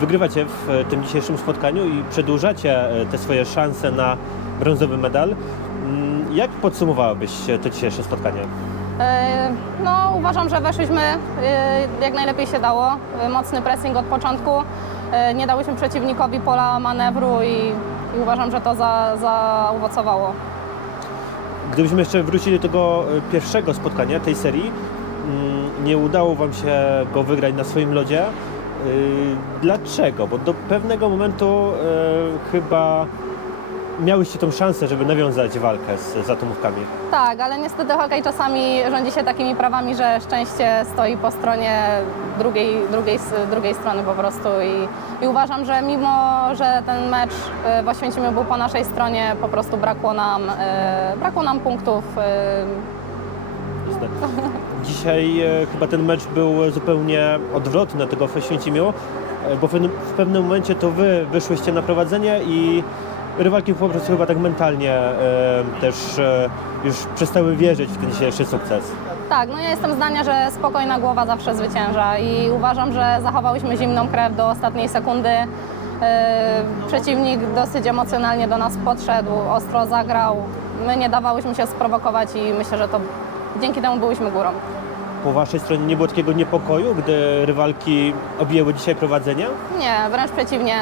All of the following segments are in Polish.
wygrywacie w e, tym dzisiejszym spotkaniu i przedłużacie e, te swoje szanse na brązowy medal. Mm, Jak podsumowałabyś to dzisiejsze spotkanie? E, No, uważam, że weszliśmy jak najlepiej się dało. Mocny pressing od początku. Nie dałyśmy przeciwnikowi pola manewru i, i uważam, że to za, zaowocowało. Gdybyśmy jeszcze wrócili do tego pierwszego spotkania tej serii, mm, nie udało Wam się go wygrać na swoim lodzie. Y, Dlaczego? Bo do pewnego momentu e, chyba miałyście tą szansę, żeby nawiązać walkę z, z atomówkami. Tak, ale niestety hokej czasami rządzi się takimi prawami, że szczęście stoi po stronie drugiej, drugiej, drugiej strony po prostu i, i uważam, że mimo, że ten mecz e, w Oświęcimiu był po naszej stronie, po prostu brakło nam, e, brakło nam punktów. Jasne. Dzisiaj e, chyba ten mecz był zupełnie odwrotny tego w Oświęcimiu, e, bo w, pewnym- w momencie to wy wyszłyście na prowadzenie i rywalki po prostu chyba tak mentalnie e, też e, już przestały wierzyć w ten dzisiejszy sukces. Tak, no ja jestem zdania, że spokojna głowa zawsze zwycięża i uważam, że zachowałyśmy zimną krew do ostatniej sekundy. E, Przeciwnik dosyć emocjonalnie do nas podszedł, ostro zagrał. My nie dawałyśmy się sprowokować i myślę, że to dzięki temu byłyśmy górą. Po waszej stronie nie było takiego niepokoju, gdy rywalki objęły dzisiaj prowadzenie? Nie, wręcz przeciwnie.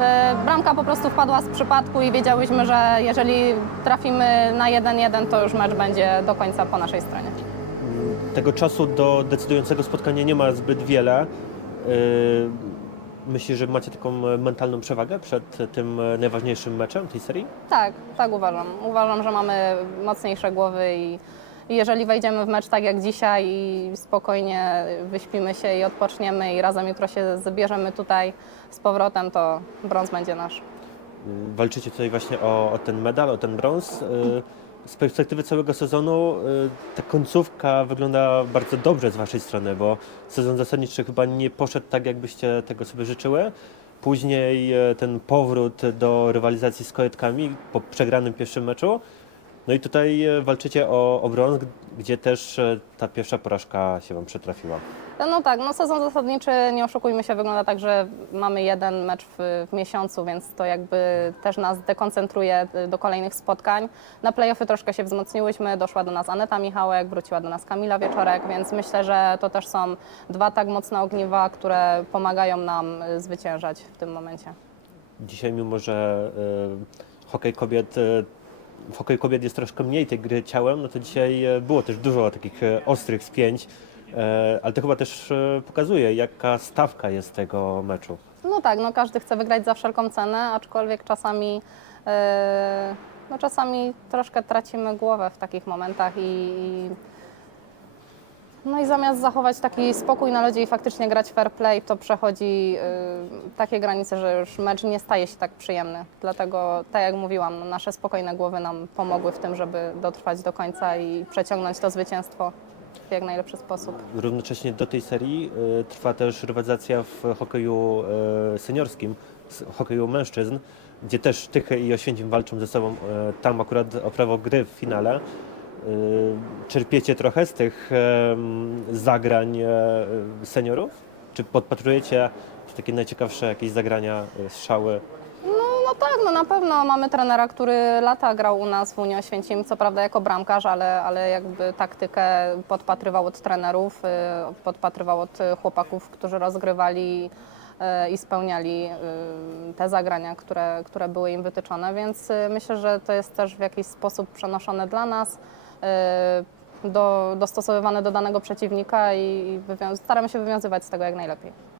E, Bramka po prostu wpadła z przypadku i wiedziałyśmy, że jeżeli trafimy na 1-1, to już mecz będzie do końca po naszej stronie. Tego czasu do decydującego spotkania nie ma zbyt wiele. Yy, Myślisz, że macie taką mentalną przewagę przed tym najważniejszym meczem tej serii? Tak, tak uważam. Uważam, że mamy mocniejsze głowy i jeżeli wejdziemy w mecz tak jak dzisiaj i spokojnie wyśpimy się i odpoczniemy i razem jutro się zabierzemy tutaj z powrotem, to brąz będzie nasz. Walczycie tutaj właśnie o, o ten medal, o ten brąz. Yy, Z perspektywy całego sezonu yy, ta końcówka wygląda bardzo dobrze z waszej strony, bo sezon zasadniczy chyba nie poszedł tak, jakbyście tego sobie życzyły. Później e, ten powrót do rywalizacji z kojetkami po przegranym pierwszym meczu. No i tutaj e, walczycie o, o brąz, g- gdzie też e, ta pierwsza porażka się wam przytrafiła. No tak, no sezon zasadniczy, nie oszukujmy się, wygląda tak, że mamy jeden mecz w, w miesiącu, więc to jakby też nas dekoncentruje y, do kolejnych spotkań. Na playoffy troszkę się wzmocniłyśmy, doszła do nas Aneta Michałek, wróciła do nas Kamila Wieczorek, więc myślę, że to też są dwa tak mocne ogniwa, które pomagają nam y, zwyciężać w tym momencie. Dzisiaj, mimo że e, hokej kobiet, e, w hokeju kobiet jest troszkę mniej tej gry ciałem, no to dzisiaj e, było też dużo takich e, ostrych spięć, e, ale to chyba też pokazuje, jaka stawka jest tego meczu. No tak, no każdy chce wygrać za wszelką cenę, aczkolwiek czasami, no czasami troszkę tracimy głowę w takich momentach i, i no i zamiast zachować taki spokój na lodzie i faktycznie grać fair play, to przechodzi y, takie granice, że już mecz nie staje się tak przyjemny. Dlatego, tak jak mówiłam, no nasze spokojne głowy nam pomogły w tym, żeby dotrwać do końca i przeciągnąć to zwycięstwo w jak najlepszy sposób. Równocześnie do tej serii e, trwa też rywalizacja w hokeju e, seniorskim, s- hokeju mężczyzn, gdzie też Tychy i Oświęcim walczą ze sobą. e, Tam akurat o prawo gry w finale. E, Czerpiecie trochę z tych zagrań e, seniorów? Czy podpatrujecie takie najciekawsze jakieś zagrania, e, strzały? No tak, no na pewno mamy trenera, który lata grał u nas w Unii Oświęcim, co prawda jako bramkarz, ale, ale jakby taktykę podpatrywał od trenerów, y, podpatrywał od y, chłopaków, którzy rozgrywali y, i spełniali y, te zagrania, które, które były im wytyczone, więc y, myślę, że to jest też w jakiś sposób przenoszone dla nas. Y, Do, dostosowywane do danego przeciwnika i, i staramy się wywiązywać z tego jak najlepiej.